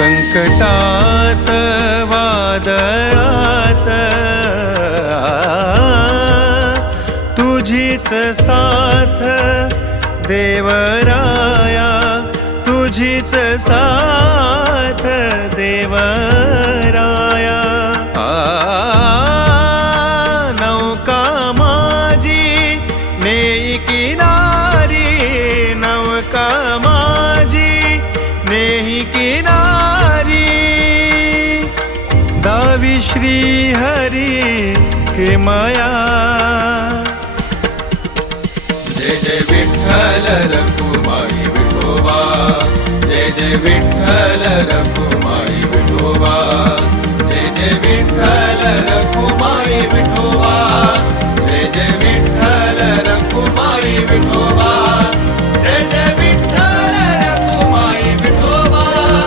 संकटात वादळात तुझीच साथ देवराया, तुझीच साथ देवराया। नौका माझी नेई किनारी, नौका माझी नेई किनारी, दावी श्री हरी के माया। जय जय विठ्ठल रखुमाई विठोबा, जय जय विठ्ठल रखुमाई विठोबा, जय जय विठ्ठल रखुमाई विठोबा, जय जय विठ्ठल रखुमाई विठोबा।